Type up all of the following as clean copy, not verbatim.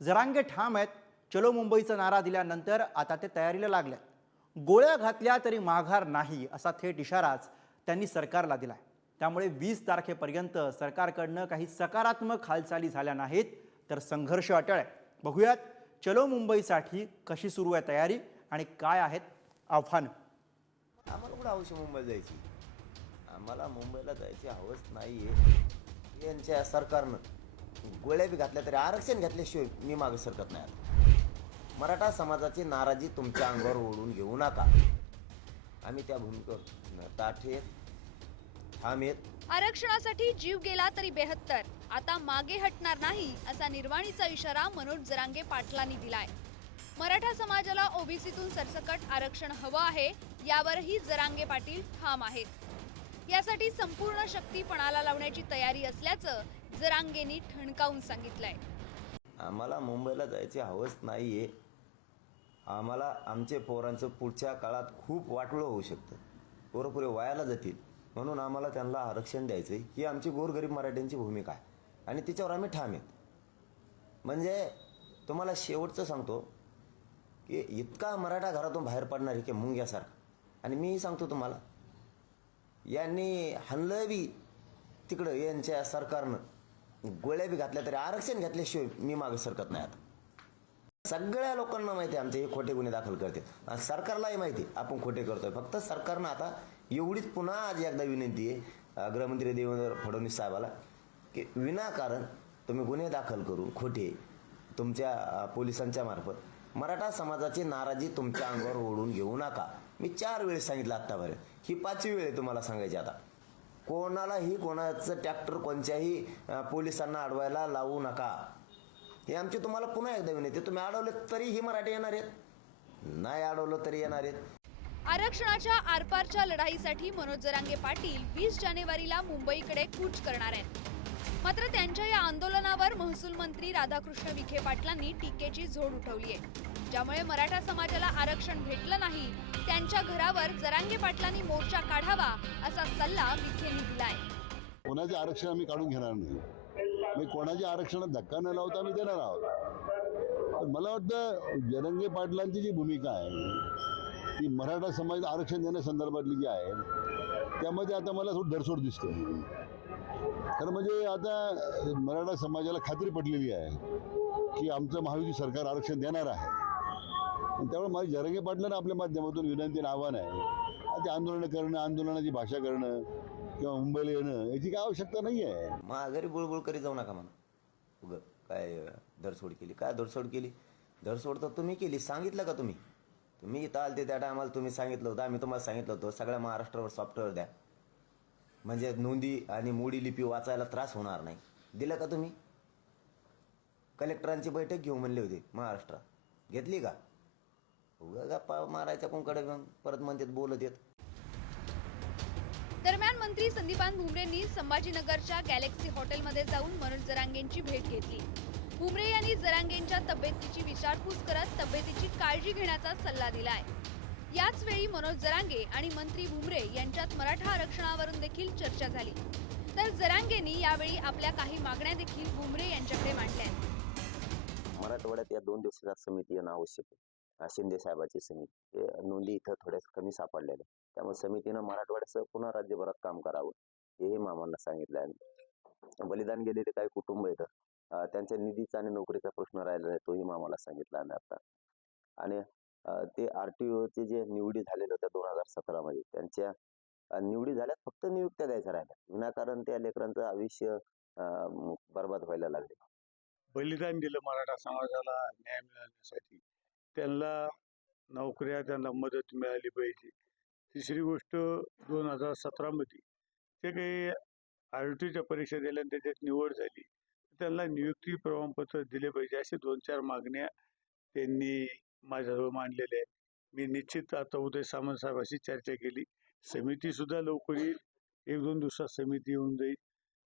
जरांगे ठाम आहेत. चलो मुंबईचा नारा दिल्यानंतर आता ते तयारीला लागले. गोळ्या घातल्या तरी माघार नाही असा थेट इशाराच त्यांनी सरकारला दिलाय. त्यामुळे 20 तारखेपर्यंत सरकारकडनं काही सकारात्मक हालचाली झाल्या नाहीत तर संघर्ष अटळ आहे. बघूयात चलो मुंबईसाठी कशी सुरू आहे तयारी आणि काय आहेत आव्हानं. आम्हाला कुठं हौस आहे मुंबईला जायची? आम्हाला मुंबईला जायची हवस नाहीये. यांच्या सरकारनं गोळ्या बी घातल्या तरी आरक्षण घेतल्याशिवाय मी मागे सरकत नाही. आता मराठा समाजाची नाराजी तुमच्या अंगावर ओढून घेऊ नका. आम्ही त्या भूमिकेवर ताठ आहेत, ठाम आहेत. आरक्षणासाठी जीव गेला तरी 72, आता मागे हटणार नाही असा निर्वाणीचा इशारा मनोज जरांगे पाटलांनी दिलाय. मराठा समाजाला ओबीसीतून सरसकट आरक्षण हवं आहे, यावरही जरांगे पाटील ठाम आहेत. यासाठी संपूर्ण शक्ती पणाला लावण्याची तयारी असल्याचं जरांगेंनी ठणकावून सांगितलंय. आम्हाला मुंबईला जायची हवस नाहीये. आम्हाला आमचे पोरांचं पुढच्या काळात खूप वाटोळं होऊ शकतं. पोरं पुरे वायाला जातील, म्हणून आम्हाला त्यांना आरक्षण द्यायचं ही आमची गोरगरीब मराठ्यांची भूमिका आहे आणि तिच्यावर आम्ही ठाम आहेत. म्हणजे तुम्हाला शेवटचं सांगतो की इतका मराठा घरातून बाहेर पडणार आहे की मुंग्यासारखा. आणि मीही सांगतो तुम्हाला, यांनी हल्लं बी तिकडं यांच्या सरकारनं गोळ्या बी घातल्या तरी आरक्षण घेतल्याशिवाय मी मागे सरकत नाही. आता सगळ्या लोकांना माहिती आहे आमचे हे खोटे गुन्हे दाखल करते आणि सरकारलाही माहिती आपण खोटे करतोय. फक्त सरकारनं आता एवढीच पुन्हा आज एकदा विनंती आहे गृहमंत्री देवेंद्र फडणवीस साहेबाला की विनाकारण तुम्ही गुन्हे दाखल करून खोटे तुमच्या पोलिसांच्या मार्फत मराठा समाजाची नाराजी तुमच्या अंगावर ओढून घेऊ नका. मी 4 वेळेस सांगितलं आत्तापर्यंत, ही 5वी वेळ आहे तुम्हाला सांगायची. आता कोणालाही कोणाचं ट्रॅक्टर कोणत्याही पोलिसांना अडवायला लावू नका. हे आमची तुम्हाला पुन्हा एकदा विनंती. तुम्ही अडवलं तरीही मराठी येणार आहेत, नाही अडवलं तरी येणार आहेत. आरक्षणाच्या आरपारच्या लढाईसाठी मनोज जरांगे पाटील 20 जानेवारीला मुंबईकडे कूच करणार आहेत. मात्र त्यांच्या या आंदोलनावर महसूल मंत्री राधाकृष्ण विखे पाटलांनी टीकेची झोड उठवली आहे. ज्यामुळे मराठा समाजाला आरक्षण भेटलं नाही, त्यांच्या घरावर जरांगे पाटलांनी मोर्चा काढावा असा सल्ला विखेंनी दिलाय. कोणाचे आरक्षण आम्ही काढून घेणार नाही. मी कोणाच्या आरक्षणात धक्का न लावता आम्ही देणार आहोत. पण मला वाटतं जरांगे पाटलांची जी भूमिका आहे ती मराठा समाज आरक्षण देण्यासंदर्भातली जी आहे त्यामध्ये आता मला थोडी धरसोड दिसते. कारण म्हणजे आता मराठा समाजाला खात्री पटलेली आहे की आमचं महायुती सरकार आरक्षण देणार आहे. त्यामुळे माझी जरांगे पाटलांना आपल्या माध्यमातून विनंती आणि आव्हान आहे ते आंदोलन करणं, आंदोलनाची भाषा करणं किंवा मुंबईला येणं याची काय आवश्यकता नाही आहे. माघारी बुळबुळ करी जाऊ नका म्हणा. उगं काय धरसोड केली, काय धरसोड केली? धरसोड तर तुम्ही केली. सांगितलं का तुम्ही? तुम्ही इथं आलते त्या टायमाला तुम्ही सांगितलं होतं, आम्ही तुम्हाला सांगितलं होतं सगळ्या महाराष्ट्रावर सॉफ्टवेअर द्या म्हणजे नोंदी आणि मोडी लिपी वाचायला त्रास होणार नाही. दिलं का तुम्ही? कलेक्टरांची बैठक घेऊ म्हणले होते महाराष्ट्रात, घेतली का? उगा गप्पा मारायच्या कोणकडे परत म्हणतात बोलत येत. दरम्यान मंत्री संदीपान भुमरेंनी संभाजीनगरच्या गॅलेक्सी हॉटेलमध्ये जाऊन मनोज जरांगेंची भेट घेतली. भुमरे यांनी जरांगेंच्या तब्येतीची विचारपूस करत तब्येतीची काळजी घेण्याचा सल्ला दिलाय. याच वेळी मनोज जरांगे आणि मंत्री भुमरे यांच्यात मराठा आरक्षणावरून देखील चर्चा झाली. तर जरांगेंनी यावेळी आपल्या काही मागण्या देखील भुमरे यांच्याकडे मांडल्या. मराठवाड्यात या 2 दिवसाच्या समिती येणं आवश्यक आहे. शिंदे साहेबाची समिती नोंदी इथं थोड्याच कमी सापडलेल्या, त्यामुळे समितीनं मराठवाड्यासह पुन्हा राज्यभरात काम करावं हेही मामांना सांगितलं आहे. बलिदान गेलेले काही कुटुंब येतं त्यांच्या निधीचा आणि नोकरीचा प्रश्न राहिला आहे, तोही मामाला सांगितला आहे आता. आणि ते RTOचे जे निवडी झालेले होत्या 2017 मध्ये त्यांच्या निवडी झाल्यात, फक्त नियुक्त्या द्यायच्या राहिल्या. विनाकारण त्या लेकरांचं आयुष्य बर्बाद व्हायला लागले. बलिदान दिलं मराठा समाजाला न्याय मिळण्यासाठी. त्यांना नोकऱ्या, त्यांना मदत मिळाली पाहिजे. तिसरी गोष्ट 2017 मध्ये ते काही RTOच्या परीक्षा दिल्या आणि त्याच्यात निवड झाली, त्यांना नियुक्ती प्रमाणपत्र दिले पाहिजे. असे 2-4 मागण्या त्यांनी माझ्याजवळ मांडलेल्या आहेत. मी निश्चित आता उदय सामंत साहेबांशी चर्चा केली. समिती सुद्धा लवकर येईल, 1-2 दिवसात समिती येऊन जाईल.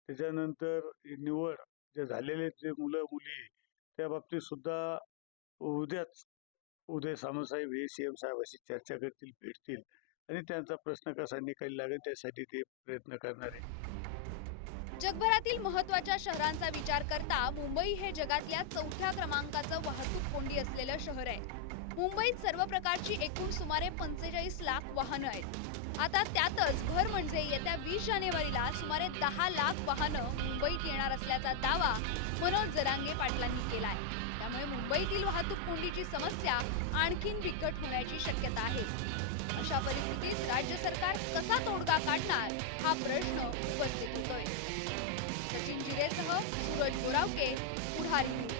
त्याच्यानंतर निवड जे झालेले जे मुलं मुली त्या बाबतीत सुद्धा उद्याच उदय सामंत साहेब हे CM साहेबांशी चर्चा करतील, भेटतील आणि त्यांचा प्रश्न कसा निकाली लागेल त्यासाठी ते प्रयत्न करणार आहे. जगभरातील महत्त्वाच्या शहरांचा विचार करता मुंबई हे जगातल्या 4थ्या क्रमांकाचं वाहतूक कोंडी असलेलं शहर आहे. मुंबईत सर्व प्रकारची एकूण सुमारे 45 लाख वाहनं आहेत. आता त्यातच भर म्हणजे येत्या 20 जानेवारीला सुमारे 10 लाख वाहनं मुंबईत येणार असल्याचा दावा मनोज जरांगे पाटलांनी केलाय. त्यामुळे मुंबईतील वाहतूक कोंडीची समस्या आणखीन बिकट होण्याची शक्यता आहे. अशा परिस्थितीत राज्य सरकार कसा तोडगा काढणार हा प्रश्न उपस्थित होतोय. सचिन जिरेसह सूरज बोरावके, पुढारी न्यूज.